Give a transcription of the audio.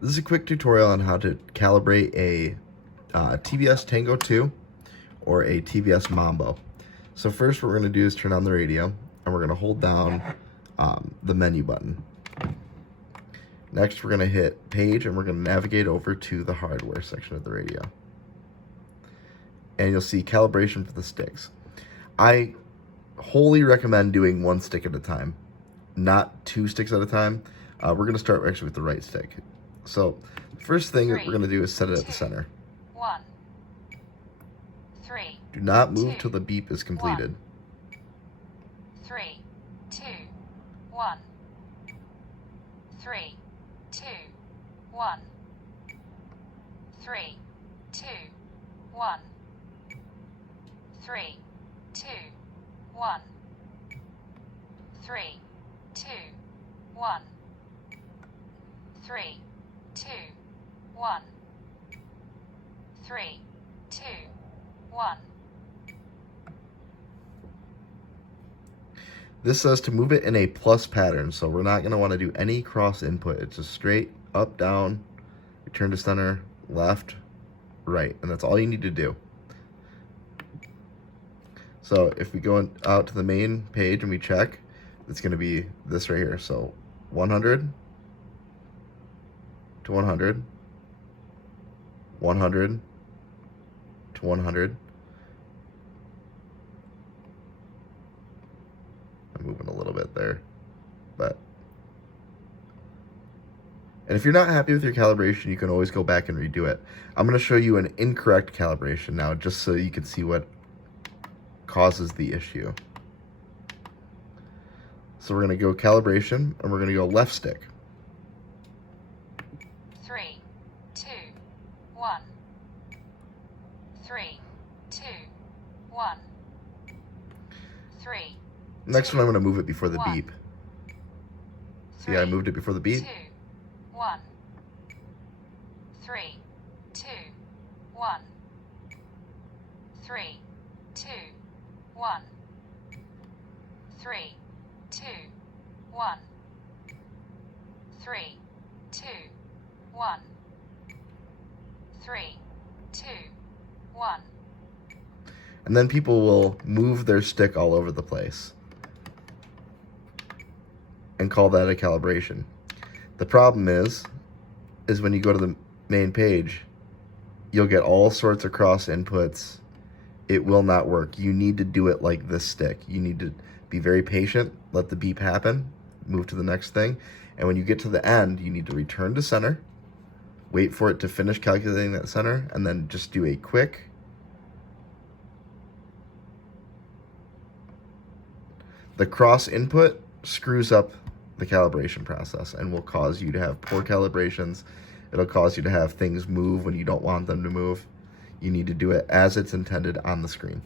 This is a quick tutorial on how to calibrate a TBS Tango 2 or a TBS Mambo. So first what we're going to do is turn on the radio, and we're going to hold down the menu button. Next we're going to hit page, and we're going to navigate over to the hardware section of the radio. And you'll see calibration for the sticks. I wholly recommend doing one stick at a time, not two sticks at a time. We're going to start actually with the right stick. So the first thing that we're going to do is set it at the center. 1, 3. Do not move till the beep is completed. 3, 2, 1. 3, 2, 1. 3, 2, 1. 3, 2, 1. 3, 2, 1. 3, 2, 1. 3, 2, 1. This says to move it in a plus pattern, so we're not going to want to do any cross input. It's just straight up, down, return to center, left, right, and that's all you need to do. So if we go out to the main page and we check, it's going to be this right here. So 100 to 100, 100 to 100. I'm moving a little bit there, but. And if you're not happy with your calibration, you can always go back and redo it. I'm going to show you an incorrect calibration now, just so you can see what causes the issue. So we're going to go calibration, and we're going to go left stick. 3, 2, 1. 3, 2, 1. 3. Next one, I'm going to move it before the 1. beep. See, I moved it before the beep. 2, 1. 3, 2, 1. 3, 2, 1. 3, 2, 1. 3, 2, 1. 3, 2, 1. And then people will move their stick all over the place and call that a calibration. The problem is when you go to the main page, you'll get all sorts of cross inputs. It will not work. You need to do it like this stick. You need to be very patient, let the beep happen, move to the next thing, and when you get to the end, you need to return to center, wait for it to finish calculating that center, and then just do a quick the cross input screws up the calibration process and will cause you to have poor calibrations. It'll cause you to have things move when you don't want them to move. You need to do it as it's intended on the screen.